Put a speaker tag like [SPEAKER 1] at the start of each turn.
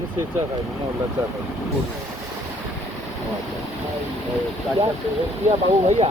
[SPEAKER 1] Yüksekçak aynı, morlaçak aynı.
[SPEAKER 2] Ya, ya bahu भैया